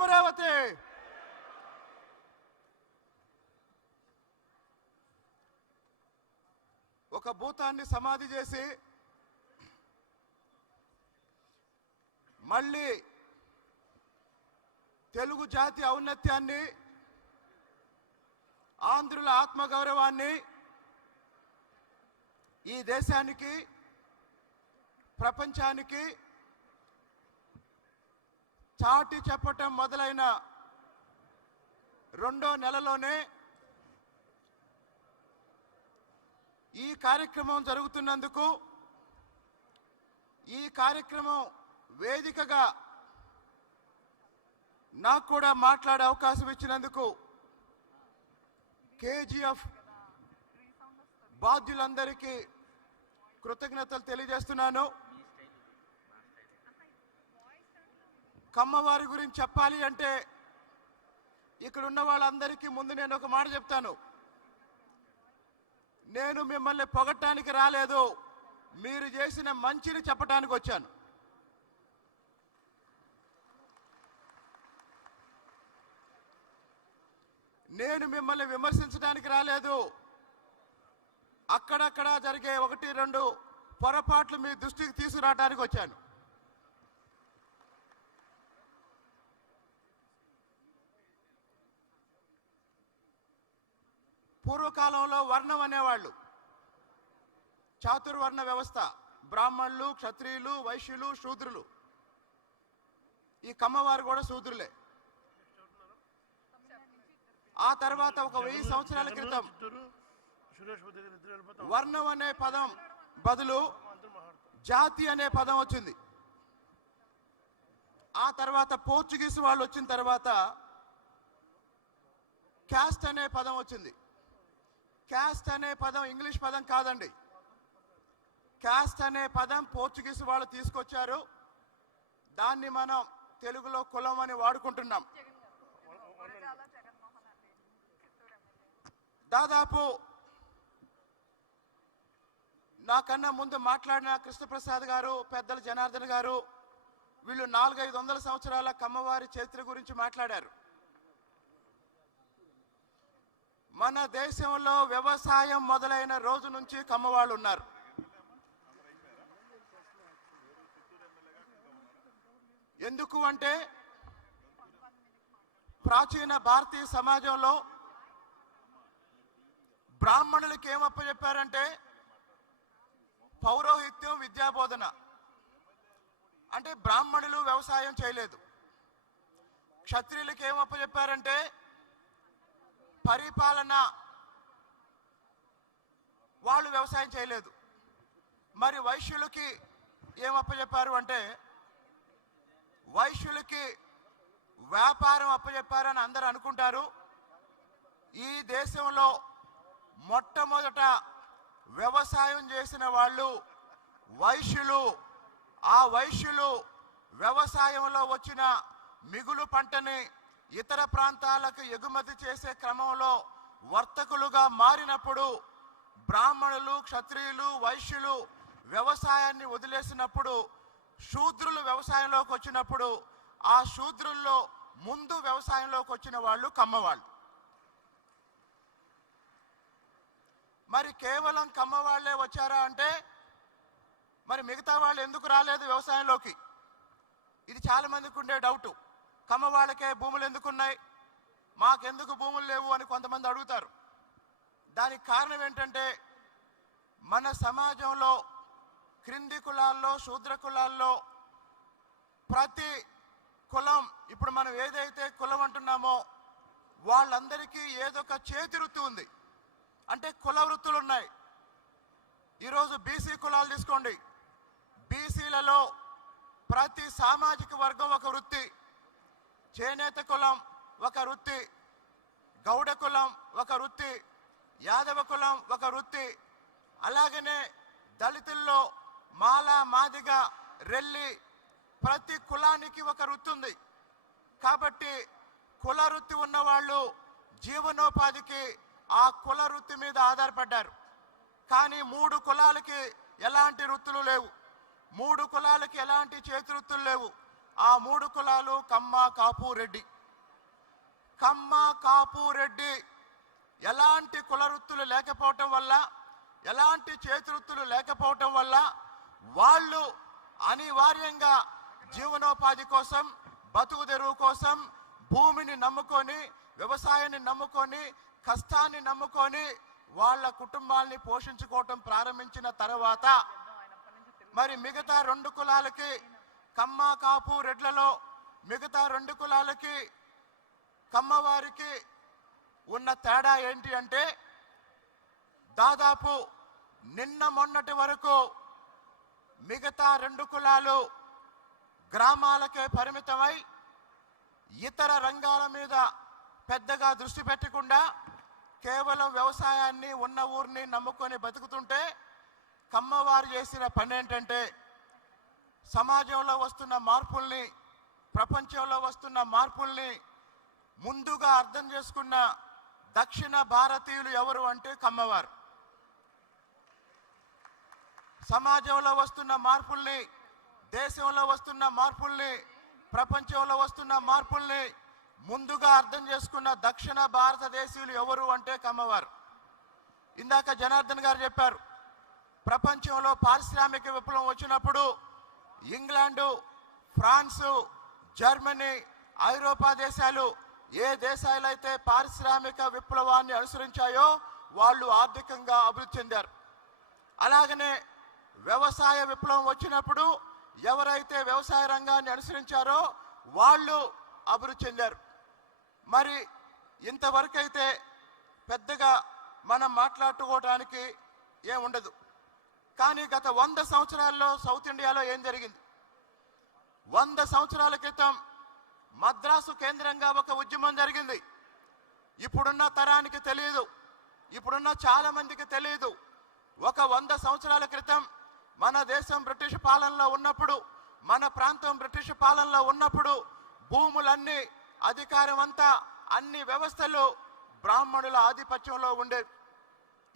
అమరావతి. ఒక భూతాన్ని సమాధి చేసి మళ్ళీ తెలుగు జాతి ఔన్నత్యాన్ని, ఆంధ్రుల ఆత్మగౌరవాన్ని ఈ దేశానికి, ప్రపంచానికి చాటి చెప్పటం మొదలైన రెండో నెలలోనే ఈ కార్యక్రమం జరుగుతున్నందుకు, ఈ కార్యక్రమం వేదికగా నాకు కూడా మాట్లాడే అవకాశం ఇచ్చినందుకు కేజీఎఫ్ బాధ్యులందరికీ కృతజ్ఞతలు తెలియజేస్తున్నాను. కమ్మవారి గురించి చెప్పాలి అంటే ఇక్కడ ఉన్న వాళ్ళందరికీ ముందు నేను ఒక మాట చెప్తాను. నేను మిమ్మల్ని పొగట్టానికి రాలేదు, మీరు చేసిన మంచిని చెప్పడానికి వచ్చాను. నేను మిమ్మల్ని విమర్శించడానికి రాలేదు. అక్కడక్కడ జరిగే 1-2 పొరపాట్లు మీ దృష్టికి తీసుకురావడానికి వచ్చాను. పూర్వకాలంలో వర్ణం అనేవాళ్ళు, చాతుర్వర్ణ వ్యవస్థ, బ్రాహ్మణులు, క్షత్రియులు, వైశ్యులు, శూద్రులు. ఈ కమ్మవారు కూడా శూద్రులే. ఆ తర్వాత ఒక 1000 సంవత్సరాల క్రితం వర్ణం అనే పదం బదులు జాతి అనే పదం వచ్చింది. ఆ తర్వాత పోర్చుగీస్ వాళ్ళు వచ్చిన తర్వాత క్యాస్ట్ అనే పదం వచ్చింది. క్యాస్ట్ అనే పదం ఇంగ్లీష్ పదం కాదండి. క్యాస్ట్ అనే పదం పోర్చుగీస్ వాళ్ళు తీసుకొచ్చారు. దాన్ని మనం తెలుగులో కులం అని వాడుకుంటున్నాం. దాదాపు నాకన్నా ముందు మాట్లాడిన కృష్ణప్రసాద్ గారు, పెద్దలు జనార్దన్ గారు, వీళ్ళు 400-500 సంవత్సరాల కమ్మవారి చరిత్ర గురించి మాట్లాడారు. మన దేశంలో వ్యవసాయం మొదలైన రోజు నుంచి కమ్మవాళ్ళు ఉన్నారు. ఎందుకు అంటే ప్రాచీన భారతీయ సమాజంలో బ్రాహ్మణులకి ఏమప్పచెప్పారంటే పౌరోహిత్యం, విద్యాబోధన. అంటే బ్రాహ్మణులు వ్యవసాయం చేయలేదు. క్షత్రియులకి ఏమప్పచెప్పారంటే పరిపాలన, వాళ్ళు వ్యవసాయం చేయలేదు. మరి వైశ్యులకి ఏమప్పచెప్పారు అంటే వైశ్యులకి వ్యాపారం అప్పచెప్పారని అందరూ అనుకుంటారు. ఈ దేశంలో మొట్టమొదట వ్యవసాయం చేసిన వాళ్ళు వైశ్యులు. ఆ వైశ్యులు వ్యవసాయంలో వచ్చిన మిగులు పంటని ఇతర ప్రాంతాలకు ఎగుమతి చేసే క్రమంలో వర్తకులుగా మారినప్పుడు బ్రాహ్మణులు, క్షత్రియులు, వైశ్యులు వ్యవసాయాన్ని వదిలేసినప్పుడు శూద్రులు వ్యవసాయంలోకి వచ్చినప్పుడు ఆ శూద్రుల్లో ముందు వ్యవసాయంలోకి వచ్చిన వాళ్ళు కమ్మవాళ్ళు. మరి కేవలం కమ్మవాళ్లే వచ్చారా అంటే మరి మిగతా వాళ్ళు ఎందుకు రాలేదు వ్యవసాయంలోకి? ఇది చాలా మందికి ఉండే డౌటు. కమ్మవాళ్ళకే భూములు ఎందుకున్నాయి, మాకెందుకు భూములు లేవు అని కొంతమంది అడుగుతారు. దానికి కారణం ఏంటంటే మన సమాజంలో క్రింది కులాల్లో, శూద్ర కులాల్లో ప్రతి కులం, ఇప్పుడు మనం ఏదైతే కులం అంటున్నామో వాళ్ళందరికీ ఏదో ఒక చేతి వృత్తి ఉంది. అంటే కుల వృత్తులు ఉన్నాయి. ఈరోజు బీసీ కులాలు తీసుకోండి. బీసీలలో ప్రతి సామాజిక వర్గం ఒక వృత్తి. చేనేత కులం ఒక వృత్తి, గౌడ కులం ఒక వృత్తి, యాదవ కులం ఒక వృత్తి. అలాగనే దళితుల్లో మాల, మాదిగ, రెల్లి, ప్రతి కులానికి ఒక వృత్తి ఉంది. కాబట్టి కుల వృత్తి ఉన్నవాళ్ళు జీవనోపాధికి ఆ కుల వృత్తి మీద ఆధారపడ్డారు. కానీ 3 కులాలకి ఎలాంటి వృత్తులు లేవు, 3 కులాలకి ఎలాంటి చేతి వృత్తులు లేవు. ఆ 3 కులాలు కమ్మ, కాపు, రెడ్డి. కమ్మ, కాపు, రెడ్డి ఎలాంటి కులవృత్తులు లేకపోవటం వల్ల, ఎలాంటి చేతివృత్తులు లేకపోవటం వల్ల వాళ్ళు అనివార్యంగా జీవనోపాధి కోసం, బతుకు తెరువు కోసం భూమిని నమ్ముకొని, వ్యవసాయాన్ని నమ్ముకొని, కష్టాన్ని నమ్ముకొని వాళ్ళ కుటుంబాల్ని పోషించుకోవటం ప్రారంభించిన తర్వాత మరి మిగతా 2 కులాలకి, కమ్మ, కాపు, రెడ్లలో మిగతా 2 కులాలకి, కమ్మవారికి ఉన్న తేడా ఏంటి అంటే, దాదాపు నిన్న మొన్నటి వరకు మిగతా 2 కులాలు గ్రామాలకే పరిమితమై ఇతర రంగాల మీద పెద్దగా దృష్టి పెట్టకుండా కేవలం వ్యవసాయాన్ని, ఉన్న ఊరిని నమ్ముకొని బతుకుతుంటే, కమ్మవారు చేసిన పని ఏంటంటే సమాజంలో వస్తున్న మార్పుల్ని, ప్రపంచంలో వస్తున్న మార్పుల్ని ముందుగా అర్థం చేసుకున్న దక్షిణ భారతీయులు ఎవరు అంటే కమ్మవారు. సమాజంలో వస్తున్న మార్పుల్ని, దేశంలో వస్తున్న మార్పుల్ని, ప్రపంచంలో వస్తున్న మార్పుల్ని ముందుగా అర్థం చేసుకున్న దక్షిణ భారతదేశీయులు ఎవరు అంటే కమ్మవారు. ఇందాక జనార్దన్ గారు చెప్పారు, ప్రపంచంలో పారిశ్రామిక విప్లవం వచ్చినప్పుడు ఇంగ్లాండు, ఫ్రాన్సు, జర్మనీ, ఐరోపా దేశాలు ఏ దేశాలైతే పారిశ్రామిక విప్లవాన్ని అనుసరించాయో వాళ్ళు ఆర్థికంగా అభివృద్ధి చెందారు. అలాగనే వ్యవసాయ విప్లవం వచ్చినప్పుడు ఎవరైతే వ్యవసాయ రంగాన్ని అనుసరించారో వాళ్ళు అభివృద్ధి చెందారు. మరి ఇంతవరకైతే పెద్దగా మనం మాట్లాడుకోవడానికి ఏముండదు. కానీ గత 100 సంవత్సరాల్లో సౌత్ ఇండియాలో ఏం జరిగింది? 100 సంవత్సరాల క్రితం మద్రాసు కేంద్రంగా ఒక ఉద్యమం జరిగింది. ఇప్పుడున్న తరానికి తెలియదు, ఇప్పుడున్న చాలా మందికి తెలియదు. ఒక 100 సంవత్సరాల క్రితం మన దేశం బ్రిటిష్ పాలనలో ఉన్నప్పుడు, మన ప్రాంతం బ్రిటిష్ పాలనలో ఉన్నప్పుడు భూములన్నీ, అధికారం అంతా, అన్ని వ్యవస్థలు బ్రాహ్మణుల ఆధిపత్యంలో ఉండేవి.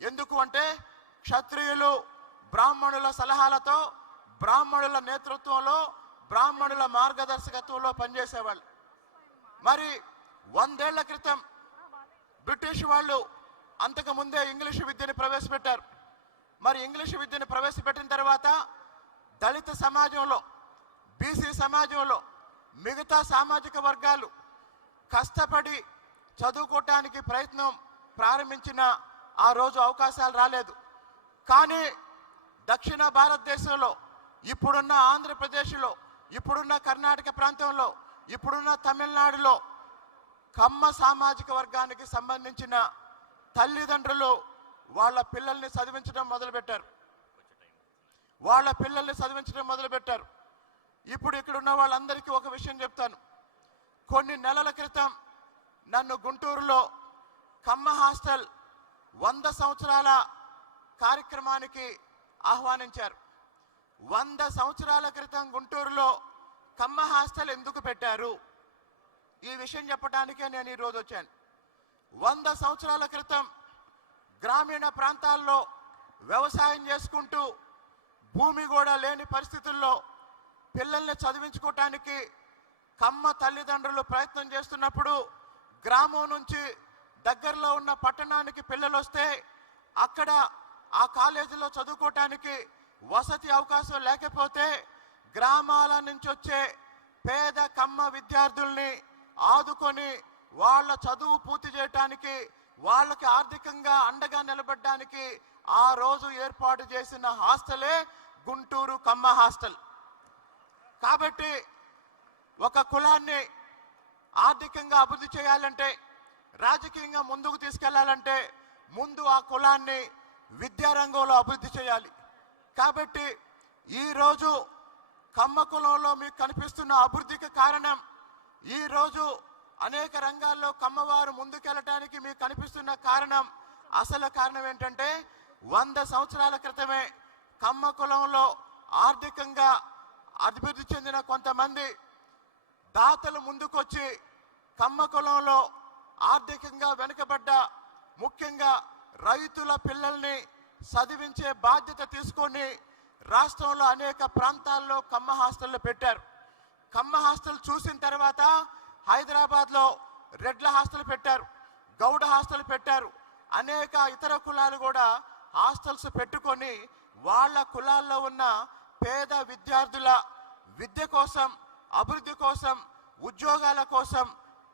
ఎందుకు అంటే క్షత్రియులు బ్రాహ్మణుల సలహాలతో, బ్రాహ్మణుల నేతృత్వంలో, బ్రాహ్మణుల మార్గదర్శకత్వంలో పనిచేసేవాళ్ళు. మరి 100 ఏళ్ల క్రితం బ్రిటిష్ వాళ్ళు అంతకు ముందే ఇంగ్లీషు విద్యను ప్రవేశపెట్టారు. మరి ఇంగ్లీషు విద్యను ప్రవేశపెట్టిన తర్వాత దళిత సమాజంలో, బీసీ సమాజంలో, మిగతా సామాజిక వర్గాలు కష్టపడి చదువుకోవటానికి ప్రయత్నం ప్రారంభించిన ఆ రోజు అవకాశాలు రాలేదు. కానీ దక్షిణ భారతదేశంలో, ఇప్పుడున్న ఆంధ్రప్రదేశ్లో, ఇప్పుడున్న కర్ణాటక ప్రాంతంలో, ఇప్పుడున్న తమిళనాడులో కమ్మ సామాజిక వర్గానికి సంబంధించిన తల్లిదండ్రులు వాళ్ళ పిల్లల్ని చదివించడం మొదలుపెట్టారు. ఇప్పుడు ఇక్కడ ఉన్న వాళ్ళందరికీ ఒక విషయం చెప్తాను. కొన్ని నెలల క్రితం నన్ను గుంటూరులో కమ్మ హాస్టల్ 100 సంవత్సరాల కార్యక్రమానికి ఆహ్వానించారు. 100 సంవత్సరాల క్రితం గుంటూరులో కమ్మ హాస్టల్ ఎందుకు పెట్టారు? ఈ విషయం చెప్పడానికే నేను ఈరోజు వచ్చాను. 100 సంవత్సరాల క్రితం గ్రామీణ ప్రాంతాల్లో వ్యవసాయం చేసుకుంటూ భూమి కూడా లేని పరిస్థితుల్లో పిల్లల్ని చదివించుకోవటానికి కమ్మ తల్లిదండ్రులు ప్రయత్నం చేస్తున్నప్పుడు గ్రామం నుంచి దగ్గరలో ఉన్న పట్టణానికి పిల్లలు వస్తే అక్కడ ఆ కాలేజీలో చదువుకోవటానికి వసతి అవకాశం లేకపోతే గ్రామాల నుంచి వచ్చే పేద కమ్మ విద్యార్థుల్ని ఆదుకొని వాళ్ళ చదువు పూర్తి చేయటానికి, వాళ్ళకి ఆర్థికంగా అండగా నిలబడడానికి ఆ రోజు ఏర్పాటు చేసిన హాస్టలే గుంటూరు కమ్మ హాస్టల్. కాబట్టి ఒక కులాన్ని ఆర్థికంగా అభివృద్ధి చేయాలంటే, రాజకీయంగా ముందుకు తీసుకెళ్లాలంటే ముందు ఆ కులాన్ని విద్యారంగంలో అభివృద్ధి చేయాలి. కాబట్టి ఈరోజు కమ్మ కులంలో మీకు కనిపిస్తున్న అభివృద్ధికి కారణం, ఈరోజు అనేక రంగాల్లో కమ్మవారు ముందుకెళ్ళటానికి మీకు కనిపిస్తున్న కారణం, అసలు కారణం ఏంటంటే 100 సంవత్సరాల క్రితమే కమ్మ కులంలో ఆర్థికంగా అభివృద్ధి చెందిన కొంతమంది దాతలు ముందుకొచ్చి కమ్మ కులంలో ఆర్థికంగా వెనుకబడ్డ, ముఖ్యంగా రైతుల పిల్లల్ని చదివించే బాధ్యత తీసుకొని రాష్ట్రంలో అనేక ప్రాంతాల్లో కమ్మ హాస్టళ్లు పెట్టారు. కమ్మ హాస్టల్ చూసిన తర్వాత హైదరాబాద్లో రెడ్ల హాస్టల్ పెట్టారు, గౌడ హాస్టల్ పెట్టారు. అనేక ఇతర కులాలు కూడా హాస్టల్స్ పెట్టుకొని వాళ్ళ కులాల్లో ఉన్న పేద విద్యార్థుల విద్య కోసం, అభివృద్ధి కోసం, ఉద్యోగాల కోసం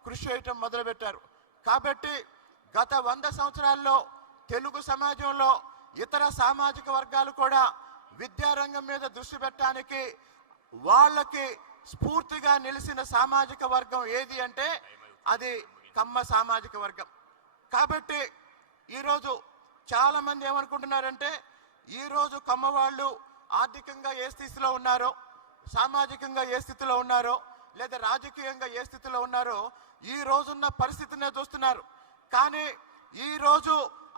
కృషి చేయటం మొదలుపెట్టారు. కాబట్టి గత 100 సంవత్సరాల్లో తెలుగు సమాజంలో ఇతర సామాజిక వర్గాలు కూడా విద్యారంగం మీద దృష్టి పెట్టడానికి వాళ్ళకి స్ఫూర్తిగా నిలిచిన సామాజిక వర్గం ఏది అంటే అది కమ్మ సామాజిక వర్గం. కాబట్టి ఈరోజు చాలా మంది ఏమనుకుంటున్నారంటే ఈరోజు కమ్మ వాళ్ళు ఆర్థికంగా ఏ స్థితిలో ఉన్నారో, సామాజికంగా ఏ స్థితిలో ఉన్నారో, లేదా రాజకీయంగా ఏ స్థితిలో ఉన్నారో ఈ రోజున్న పరిస్థితినే చూస్తున్నారు. కానీ ఈ రోజు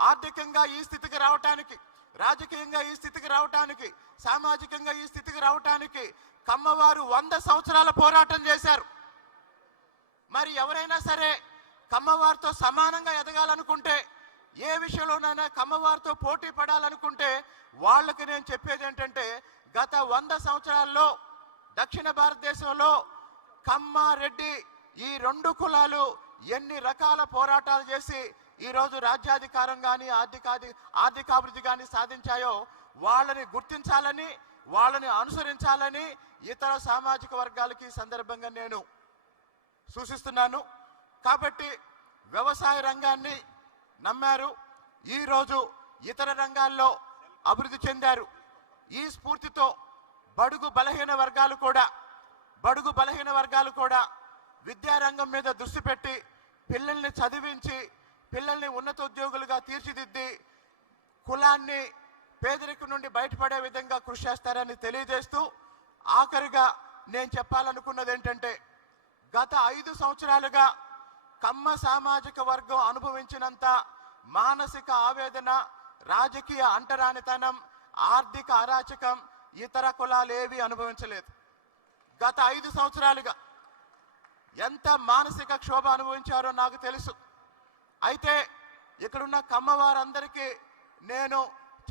ఆర్థికంగా ఈ స్థితికి రావటానికి, రాజకీయంగా ఈ స్థితికి రావటానికి, సామాజికంగా ఈ స్థితికి రావటానికి కమ్మవారు 100 సంవత్సరాల పోరాటం చేశారు. మరి ఎవరైనా సరే కమ్మవారితో సమానంగా ఎదగాలనుకుంటే, ఏ విషయంలోనైనా కమ్మవారితో పోటీ పడాలనుకుంటే వాళ్ళకి నేను చెప్పేది ఏంటంటే గత 100 సంవత్సరాల్లో దక్షిణ భారతదేశంలో కమ్మ, రెడ్డి ఈ 2 కులాలు ఎన్ని రకాల పోరాటాలు చేసి ఈరోజు రాజ్యాధికారం కానీ ఆర్థికాభివృద్ధి కానీ సాధించాయో వాళ్ళని గుర్తించాలని, వాళ్ళని అనుసరించాలని ఇతర సామాజిక వర్గాలకి ఈ సందర్భంగా నేను సూచిస్తున్నాను. కాబట్టి వ్యవసాయ రంగాన్ని నమ్మారు, ఈరోజు ఇతర రంగాల్లో అభివృద్ధి చెందారు. ఈ స్ఫూర్తితో బడుగు బలహీన వర్గాలు కూడా విద్యారంగం మీద దృష్టి పెట్టి పిల్లల్ని చదివించి పిల్లల్ని ఉన్నత ఉద్యోగులుగా తీర్చిదిద్ది కులాన్ని, పేదరికం నుండి బయటపడే విధంగా కృషి చేస్తారని తెలియజేస్తూ ఆఖరిగా నేను చెప్పాలనుకున్నది ఏంటంటే గత 5 సంవత్సరాలుగా కమ్మ సామాజిక వర్గం అనుభవించినంత మానసిక ఆవేదన, రాజకీయ అంటరానితనం, ఆర్థిక అరాచకం ఇతర కులాలు ఏవి అనుభవించలేదు. గత 5 సంవత్సరాలుగా ఎంత మానసిక క్షోభ అనుభవించారో నాకు తెలుసు. అయితే ఇక్కడున్న కమ్మవారందరికీ నేను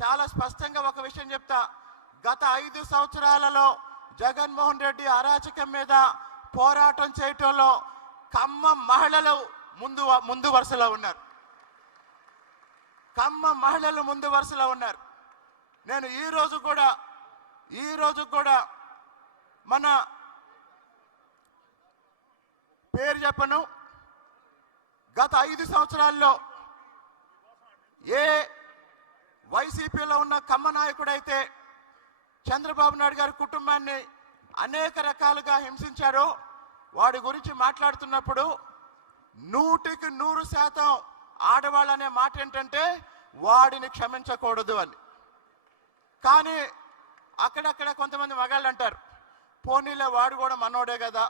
చాలా స్పష్టంగా ఒక విషయం చెప్తా. గత 5 సంవత్సరాలలో జగన్మోహన్ రెడ్డి అరాచకం మీద పోరాటం చేయటంలో కమ్మ మహిళలు ముందు వరుసలో ఉన్నారు. కమ్మ మహిళలు ముందు వరుసలో ఉన్నారు. నేను ఈ రోజు కూడా మన పేరు చెప్పను, గత 5 సంవత్సరాల్లో ఏ వైసీపీలో ఉన్న కమ్మ నాయకుడైతే చంద్రబాబు నాయుడు గారి కుటుంబాన్ని అనేక రకాలుగా హింసించారో వాడి గురించి మాట్లాడుతున్నప్పుడు 100కి 100% ఆడవాళ్ళు అనే మాట ఏంటంటే వాడిని క్షమించకూడదు అని. కానీ అక్కడక్కడ కొంతమంది మగాళ్ళు అంటారు, పోనీలే వాడు కూడా మనోడే కదా,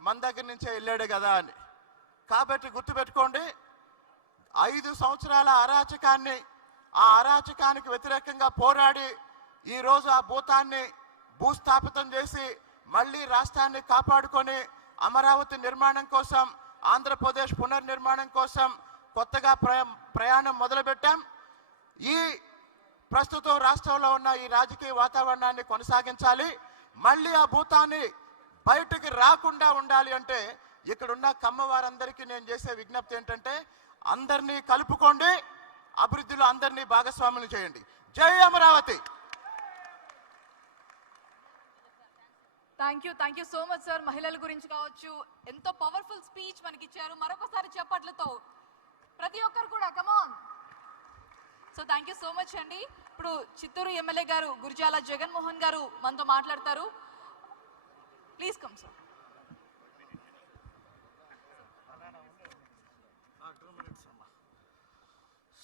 మన దగ్గర నుంచే వెళ్ళాడే కదా అని. కాబట్టి గుర్తుపెట్టుకోండి, 5 సంవత్సరాల అరాచకాన్ని, ఆ అరాచకానికి వ్యతిరేకంగా పోరాడి ఈరోజు ఆ భూస్థాపితం చేసి మళ్ళీ రాష్ట్రాన్ని కాపాడుకొని అమరావతి నిర్మాణం కోసం, ఆంధ్రప్రదేశ్ పునర్నిర్మాణం కోసం కొత్తగా ప్రయాణం మొదలుపెట్టాం. ఈ ప్రస్తుతం రాష్ట్రంలో ఉన్న ఈ రాజకీయ వాతావరణాన్ని కొనసాగించాలి. మళ్ళీ ఆ భూతాన్ని బయటకు రాకుండా ఉండాలి అంటే ఇక్కడున్న కమ్మవారందరికీ నేను చేసే విజ్ఞప్తి ఏంటంటే అందరినీ కలుపుకోండి, అభివృద్ధిలో అందరినీ భాగస్వాములు చేయండి. జై Amaravati. Thank you so much sir. మహిళల గురించి కావచ్చు, ఎంతో పవర్ఫుల్ స్పీచ్ మనకి ఇచ్చారు. మరొకసారి చప్పట్లతో ప్రతి ఒక్కరు కూడా come on. So thank you so much అండి. ఇప్పుడు చిత్తూరు ఎమ్మెల్యే గారు గురిజాల జగన్మోహన్ గారు మనతో మాట్లాడతారు. Please come sir.